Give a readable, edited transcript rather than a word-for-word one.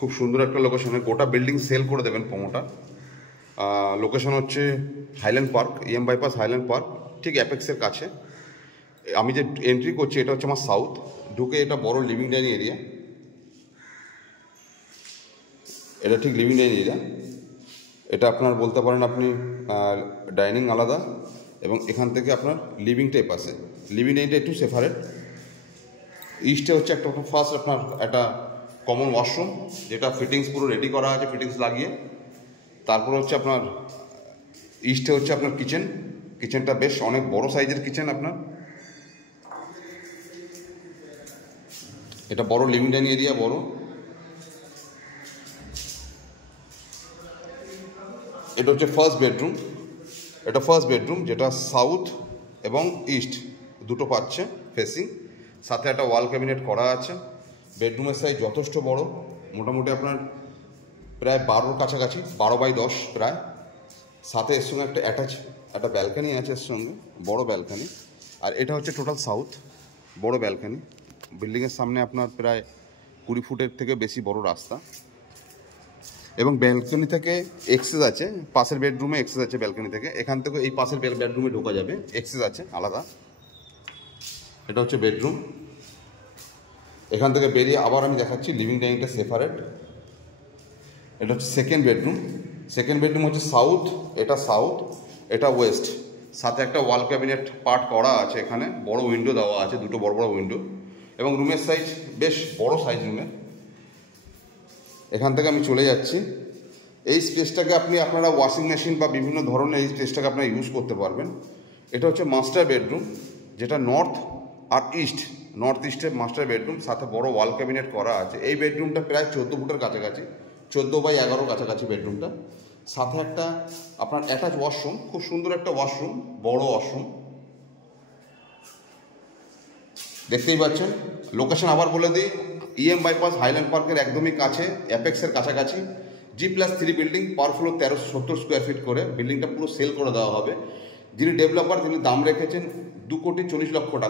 খুব সুন্দর একটা লোকেশনে গোটা বিল্ডিং সেল করে দেবেন প্রোমোটার। লোকেশন হচ্ছে Highland Park, EM bypass Highland Park, ঠিক অ্যাপেক্সের কাছে। আমি যে এন্ট্রি করছি এটা হচ্ছে আমার সাউথ, ঢুকে এটা বড় লিভিং ডাইনিং এরিয়া, এটা ঠিক লিভিং ডাইনিং এরিয়া। এটা আপনার বলতে পারেন আপনি ডাইনিং আলাদা এবং এখান থেকে আপনার লিভিংটাই পাশে। লিভিং ডাইনিংটা একটু সেপারেট। ইস্টে হচ্ছে একটা ফার্স্ট আপনার একটা কমন ওয়াশরুম, যেটা ফিটিংস পুরো রেডি করা আছে, ফিটিংস লাগিয়ে। তারপর হচ্ছে আপনার ইস্টে হচ্ছে আপনার কিচেন, কিচেনটা বেশ অনেক বড় সাইজের কিচেন আপনার। এটা বড় লিভিং ডাইনিং এরিয়া বড়। এটা হচ্ছে ফার্স্ট বেডরুম, এটা ফার্স্ট বেডরুম যেটা সাউথ এবং ইস্ট দুটো পাচ্ছে ফেসিং, সাথে একটা ওয়াল ক্যাবিনেট করা আছে। বেডরুমের সাইজ যথেষ্ট বড়, মোটামুটি আপনার প্রায় 12 কাছাকাছি, 12x10 প্রায়। সাথে এর সঙ্গে একটা অ্যাটাচ একটা ব্যালকানি আছে এর সঙ্গে, বড় ব্যালকানি। আর এটা হচ্ছে টোটাল সাউথ, বড় ব্যালকানি। বিল্ডিংয়ের সামনে আপনার প্রায় 20 ফুটের থেকে বেশি বড় রাস্তা, এবং ব্যালকনি থেকে এক্সেস আছে, পাশের বেডরুমে এক্সেস আছে ব্যালকনি থেকে। এখান থেকে এই পাশের বেডরুমে ঢোকা যাবে, এক্সেস আছে আলাদা। এটা হচ্ছে বেডরুম। এখান থেকে বেরিয়ে আবার আমি দেখাচ্ছি লিভিং ডাইনিংটা সেপারেট। এটা হচ্ছে সেকেন্ড বেডরুম। সেকেন্ড বেডরুম হচ্ছে সাউথ, এটা সাউথ, এটা ওয়েস্ট। সাথে একটা ওয়াল ক্যাবিনেট পার্ট করা আছে, এখানে বড় উইন্ডো দেওয়া আছে, দুটো বড় বড় উইন্ডো, এবং রুমের সাইজ বেশ বড় সাইজ রুমের। এখান থেকে আমি চলে যাচ্ছি। এই স্পেসটাকে আপনারা ওয়াশিং মেশিন বা বিভিন্ন ধরনের এই স্পেসটাকে আপনারা ইউজ করতে পারবেন। এটা হচ্ছে মাস্টার বেডরুম, যেটা নর্থ আর ইস্ট, নর্থ ইস্টের মাস্টার বেডরুম, সাথে বড় ওয়াল ক্যাবিনেট করা আছে। এই বেডরুমটা প্রায় 14 ফুটের কাছাকাছি, 14x11 কাছাকাছি বেডরুমটা। সাথে একটা আপনার অ্যাটাচ ওয়াশরুম, খুব সুন্দর একটা ওয়াশরুম, বড় ওয়াশরুম দেখতেই পাচ্ছেন। লোকেশন আবার বলে দিই, ইএম বাইপাস হাইল্যান্ড পার্কের একদমই কাছে, অ্যাপেক্সের কাছাকাছি। G+3 বিল্ডিং, পার ফ্লোর 1370 স্কোয়ার ফিট করে। বিল্ডিংটা পুরো সেল করে দেওয়া হবে। যিনি ডেভেলপার তিনি দাম রেখেছেন 2,40,00,000 টাকা।